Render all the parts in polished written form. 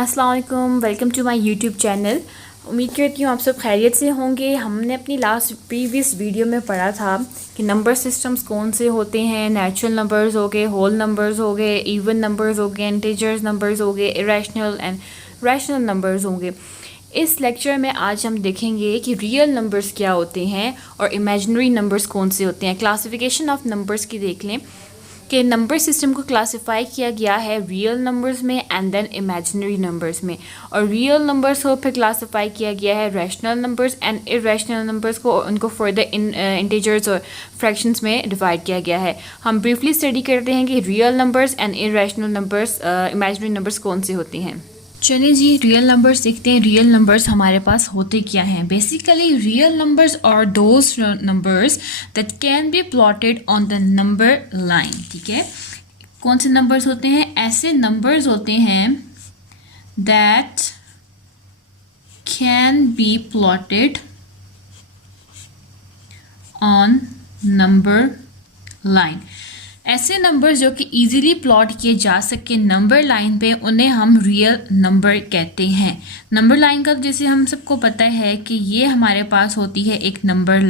अस्सलाम वालेकुम, welcome to my YouTube channel. उम्मीद करती हूँ आप सब खैरियत से होंगे। हमने अपनी प्रीवियस वीडियो में पढ़ा था कि नंबर सिस्टम्स कौन से होते हैं। नेचुरल नंबर्स हो गए, होल नंबर्स हो गए, इवन नंबर्स हो गए, इंटीजर्स नंबर्स हो गए, इरेशनल एंड रैशनल नंबर्स होंगे। इस लेक्चर में आज हम देखेंगे कि रियल नंबर्स क्या होते हैं और इमेजिनरी नंबर्स कौन से होते हैं। क्लासिफिकेशन ऑफ नंबर्स की देख लें कि नंबर सिस्टम को क्लासिफाई किया गया है रियल नंबर्स में एंड देन इमेजिनरी नंबर्स में, और रियल नंबर्स को फिर क्लासिफाई किया गया है rational numbers and irrational numbers को, उनको फर्दर इंटीजर्स और फ्रैक्शंस में डिवाइड किया गया है। हम ब्रीफली स्टडी करते हैं कि real numbers and irrational numbers, imaginary numbers कौन से होते हैं। चलिए जी, रियल नंबर्स देखते हैं। रियल नंबर्स हमारे पास होते क्या हैं। Basically real numbers are those numbers that can be plotted on the number line. ठीक है, कौन से नंबर्स होते हैं? ऐसे नंबर्स होते हैं that can be plotted on number line. ऐसे नंबर्स जो कि इजीली प्लॉट किए जा सके नंबर लाइन पे, उन्हें हम रियल नंबर कहते हैं। नंबर लाइन का जैसे हम सबको पता है कि ये हमारे पास होती है एक नंबर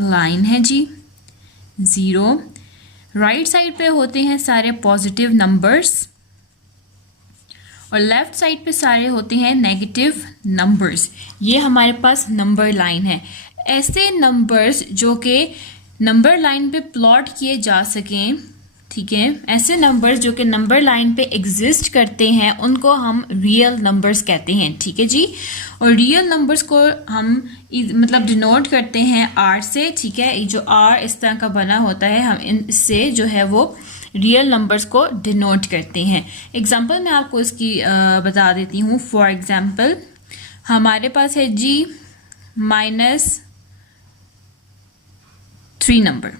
लाइन है जी। 0 राइट साइड पे होते हैं सारे पॉजिटिव नंबर्स और लेफ्ट साइड पे सारे होते हैं नेगेटिव नंबर्स। ये हमारे पास नंबर लाइन है। ऐसे नंबर्स जो कि नंबर लाइन पे प्लॉट किए जा सकें, ठीक है, ऐसे नंबर्स जो कि नंबर लाइन पे एग्जिस्ट करते हैं उनको हम रियल नंबर्स कहते हैं। ठीक है जी, और रियल नंबर्स को हम मतलब डिनोट करते हैं आर से। ठीक है, जो आर इस तरह का बना होता है, हम इससे जो है वो रियल नंबर्स को डिनोट करते हैं। एग्जाम्पल मैं आपको इसकी बता देती हूँ। फॉर एग्जाम्पल हमारे पास है जी -3 नंबर।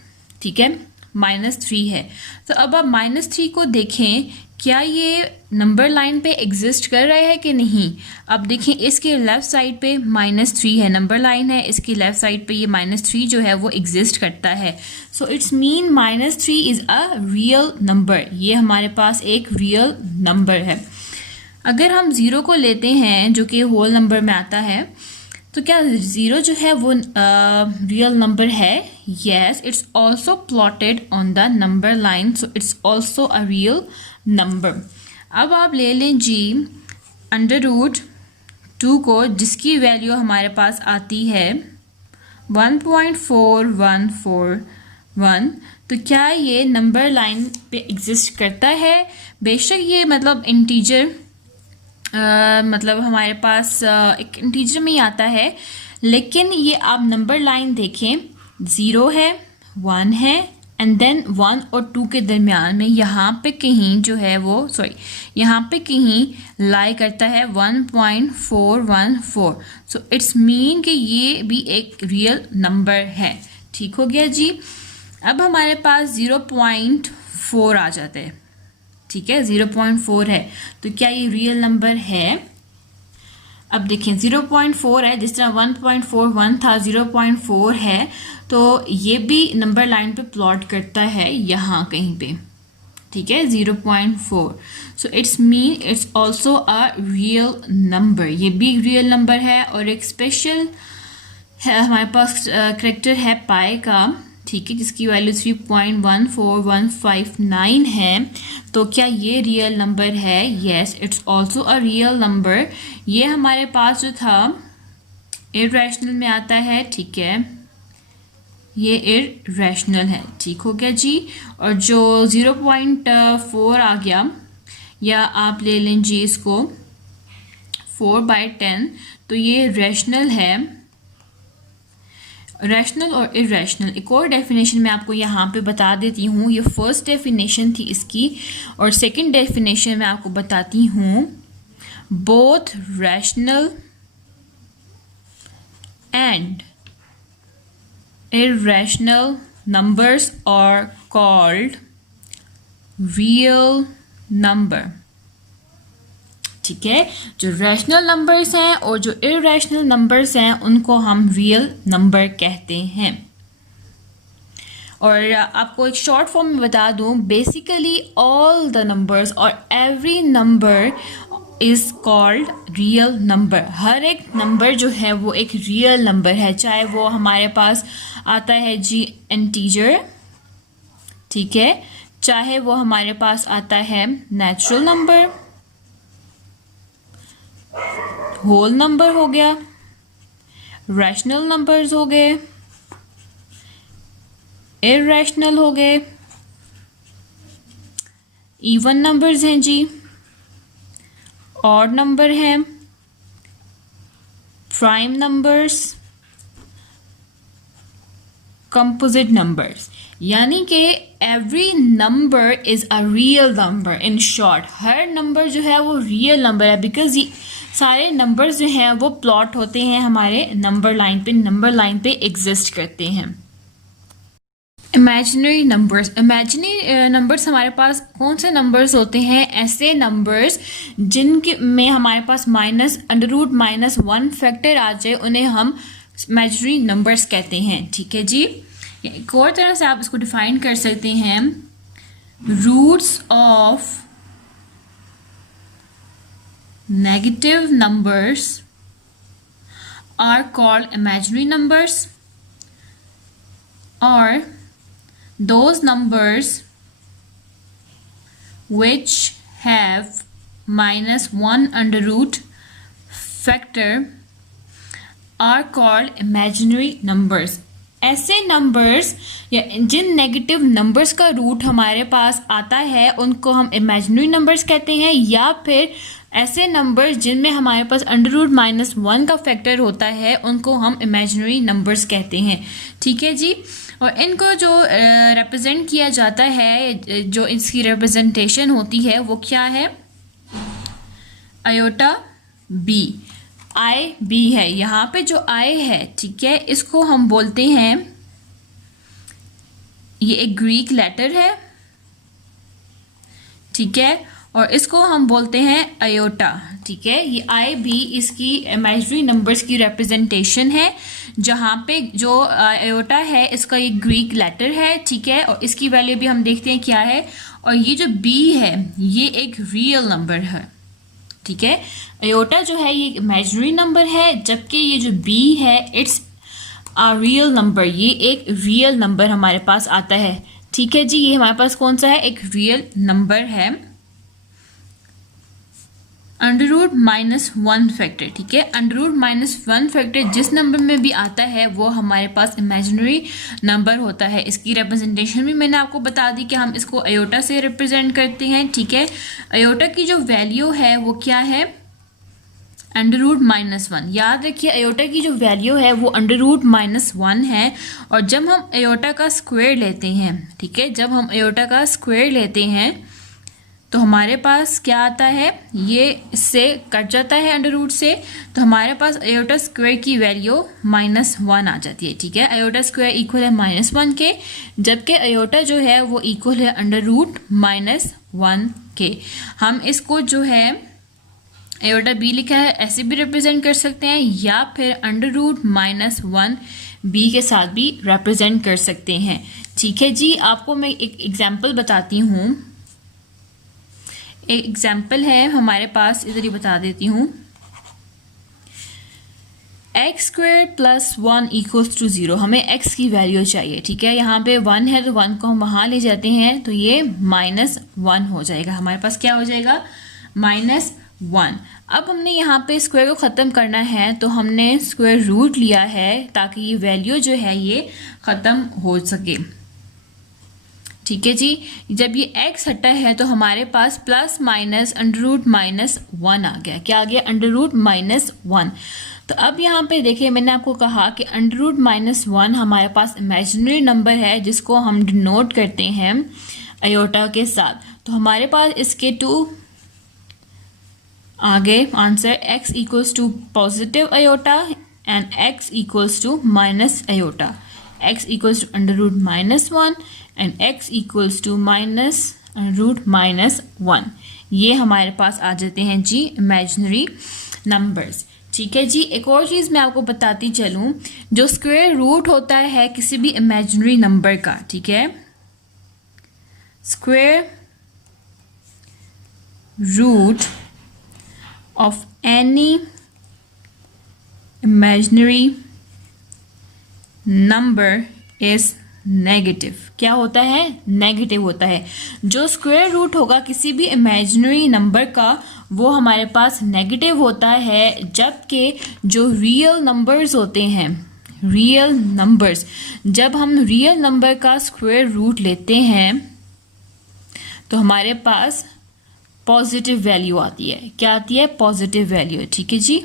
ठीक है, -3 है। तो अब आप -3 को देखें, क्या ये नंबर लाइन पे एग्जिस्ट कर रहा है कि नहीं। अब देखें, इसके लेफ्ट साइड पे -3 है, नंबर लाइन है, इसकी लेफ्ट साइड पे ये -3 जो है वो एग्जिस्ट करता है। So it's mean -3 is a real number. ये हमारे पास एक रियल नंबर है। अगर हम 0 को लेते हैं जो कि होल नंबर में आता है, तो क्या 0 जो है वो रियल नंबर है? Yes, it's also plotted on the number line, so it's also a real number. अब आप ले लें जी √2 को, जिसकी वैल्यू हमारे पास आती है 1.4141। तो क्या ये नंबर लाइन पे एग्जिस्ट करता है? बेशक ये मतलब इंटीजर मतलब हमारे पास एक इंटीजर में ही आता है, लेकिन ये आप नंबर लाइन देखें, 0 है, 1 है एंड देन 1 और 2 के दरमियान में यहाँ पे कहीं जो है वो यहाँ पे कहीं लाई करता है 1.414। सो इट्स मीन कि ये भी एक रियल नंबर है। ठीक हो गया जी। अब हमारे पास 0.4 आ जाता है। ठीक है, 0.4 है, तो क्या ये रियल नंबर है? अब देखें, 0.4 है, जिस तरह 1.41 था, 0.4 है, तो ये भी नंबर लाइन पे प्लॉट करता है यहाँ कहीं पे। ठीक है, 0.4। So it's mean it's also a real number. ये भी रियल नंबर है और एक स्पेशल है हमारे पास करेक्टर है पाई का। ठीक है, जिसकी वैल्यू 3.14159 है। तो क्या ये रियल नंबर है? Yes, it's also a real number. ये हमारे पास जो था इरेशनल में आता है। ठीक है, ये इरेशनल है। ठीक हो गया जी। और जो 0.4 आ गया, या आप ले लें जी इसको 4/10, तो ये रैशनल है। रैशनल और इरेशनल एक और डेफिनेशन मैं आपको यहाँ पे बता देती हूँ। ये फर्स्ट डेफिनेशन थी इसकी, और सेकंड डेफिनेशन मैं आपको बताती हूँ। Both rational and irrational numbers are called real number। ठीक है, जो रैशनल नंबर्स हैं और जो इरेशनल नंबर्स हैं उनको हम रियल नंबर कहते हैं। और आपको एक शॉर्ट फॉर्म में बता दूं, बेसिकली ऑल द नंबर्स और every number is called real number. हर एक नंबर जो है वो एक रियल नंबर है, चाहे वो हमारे पास आता है जी इंटीजर, ठीक है, चाहे वो हमारे पास आता है नेचुरल नंबर, होल नंबर हो गया, रैशनल नंबर्स हो गए, इररेशनल हो गए, इवन नंबर्स हैं जी, ऑड नंबर हैं, प्राइम नंबर्स, कंपोजिट नंबर्स। यानी कि every number is a real number. In short her number जो है वो रियल नंबर है, बिकॉज ये सारे नंबर्स जो हैं वो प्लॉट होते हैं हमारे नंबर लाइन पे एग्जिस्ट करते हैं। इमेजिनरी नंबर्स, इमेजिनरी नंबर्स हमारे पास कौन से नंबर्स होते हैं? ऐसे नंबर्स जिनके में हमारे पास √-1 फैक्टर आ जाए, उन्हें हम इमेजिनरी नंबर्स कहते हैं। ठीक है जी, एक और तरह से आप इसको डिफाइन कर सकते हैं, roots of negative numbers are called imaginary numbers, और those numbers which have -1 under root factor are called imaginary numbers। ऐसे नंबर्स या जिन नेगेटिव नंबर्स का रूट हमारे पास आता है उनको हम इमेजिनरी नंबर्स कहते हैं, या फिर ऐसे नंबर्स जिनमें हमारे पास √-1 का फैक्टर होता है उनको हम इमेजिनरी नंबर्स कहते हैं। ठीक है जी, और इनको जो रिप्रेजेंट किया जाता है, जो इसकी रिप्रेजेंटेशन होती है वो क्या है? आयोटा बी, आई बी है। यहाँ पे जो आई है, ठीक है, इसको हम बोलते हैं, ये एक ग्रीक लेटर है, ठीक है, और इसको हम बोलते हैं आयोटा। ठीक है, ये आई बी इसकी इमेजिनरी नंबर्स की रिप्रेजेंटेशन है, जहाँ पे जो आयोटा है इसका ये ग्रीक लेटर है, ठीक है, और इसकी वैल्यू भी हम देखते हैं क्या है। और ये जो बी है ये एक रियल नंबर है। ठीक है, आयोटा जो है ये इमेजिनरी नंबर है, जबकि ये जो बी है इट्स अ रियल नंबर, ये एक रियल नंबर हमारे पास आता है। ठीक है जी, ये हमारे पास कौन सा है? एक रियल नंबर है, √-1 फैक्टर। ठीक है, √-1 फैक्टर जिस नंबर में भी आता है वो हमारे पास इमेजिनरी नंबर होता है। इसकी रिप्रेजेंटेशन भी मैंने आपको बता दी कि हम इसको आयोटा से रिप्रेजेंट करते हैं। ठीक है, आयोटा की जो वैल्यू है वो क्या है? √-1। याद रखिए, आयोटा की जो वैल्यू है वो √-1 है, और जब हम आयोटा का स्क्वायर लेते हैं, ठीक है, जब हम आयोटा का स्क्वायर लेते हैं तो हमारे पास क्या आता है? ये इससे कट जाता है √ से, तो हमारे पास आयोटा स्क्वायर की वैल्यू -1 आ जाती है। ठीक है, आयोटा स्क्वायर इक्वल है -1 के, जबकि आयोटा जो है वो इक्वल है √-1 के। हम इसको जो है आयोटा बी लिखा है ऐसे भी रिप्रेजेंट कर सकते हैं, या फिर √-1 बी के साथ भी रिप्रेजेंट कर सकते हैं। ठीक है जी, आपको मैं एक एग्जाम्पल बताती हूँ। एक एग्जाम्पल है हमारे पास, इधर ही बता देती हूँ। x² + 1 = 0, हमें x की वैल्यू चाहिए। ठीक है, यहाँ पे 1 है तो 1 को हम वहाँ ले जाते हैं, तो ये -1 हो जाएगा। हमारे पास क्या हो जाएगा? -1। अब हमने यहाँ पे स्क्वायर को ख़त्म करना है, तो हमने स्क्वायर रूट लिया है ताकि ये वैल्यू जो है ये ख़त्म हो सके। ठीक है जी, जब ये x हटा है तो हमारे पास प्लस माइनस √-1 आ गया। क्या आ गया? √-1। तो अब यहाँ पे देखिए, मैंने आपको कहा कि √-1 हमारे पास इमेजिनरी नंबर है जिसको हम डिनोट करते हैं आयोटा के साथ। तो हमारे पास इसके 2 आगे answer, x = positive iota and x = minus iota. x = √-1 and x = -√-1। ये हमारे पास आ जाते हैं जी इमेजिनरी नंबर्स। ठीक है जी। एक और चीज़ मैं आपको बताती चलूँ, जो स्क्वायर रूट होता है किसी भी इमेजिनरी नंबर का, ठीक है, square root of any imaginary number is negative. क्या होता है? नेगेटिव होता है। जो स्क्वायर रूट होगा किसी भी इमेजिनरी नंबर का वो हमारे पास नेगेटिव होता है, जबकि जो रियल नंबर्स होते हैं, रियल नंबर्स, जब हम रियल नंबर का स्क्वायर रूट लेते हैं तो हमारे पास पॉजिटिव वैल्यू आती है। क्या आती है? Positive value. ठीक है जी,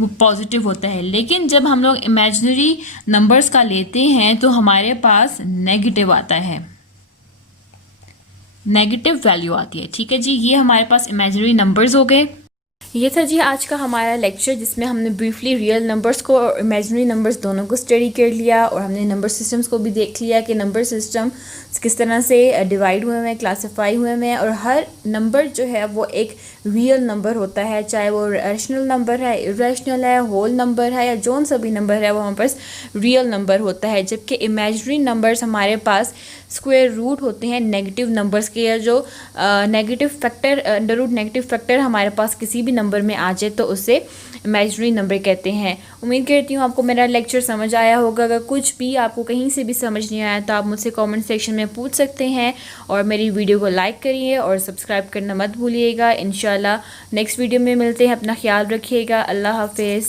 वो पॉजिटिव होता है। लेकिन जब हम लोग इमेजिनरी नंबर्स का लेते हैं तो हमारे पास नेगेटिव आता है, नेगेटिव वैल्यू आती है। ठीक है जी, ये हमारे पास इमेजिनरी नंबर्स हो गए। ये था जी आज का हमारा लेक्चर, जिसमें हमने ब्रीफली रियल नंबर्स को और इमेजिनरी नंबर्स दोनों को स्टडी कर लिया, और हमने नंबर सिस्टम्स को भी देख लिया कि नंबर सिस्टम किस तरह से डिवाइड हुए हैं, क्लासीफाई हुए हैं, और हर नंबर जो है वो एक रियल नंबर होता है, चाहे वो रैशनल नंबर है, इरेशनल है, होल नंबर है, या जोन सा भी नंबर है वो हमारे पास रियल नंबर होता है। जबकि इमेजिनरी नंबर्स हमारे पास स्क्वायर रूट होते हैं नेगेटिव नंबर्स के, या जो negative factor, under root negative factor हमारे पास किसी भी नंबर में आ जाए तो उसे इमेजिनरी नंबर कहते हैं। उम्मीद करती हूँ आपको मेरा लेक्चर समझ आया होगा। अगर कुछ भी आपको कहीं से भी समझ नहीं आया तो आप मुझसे कमेंट सेक्शन में पूछ सकते हैं, और मेरी वीडियो को लाइक करिए और सब्सक्राइब करना मत भूलिएगा। इंशाल्लाह नेक्स्ट वीडियो में मिलते हैं। अपना ख्याल रखिएगा। अल्लाह हाफिज़।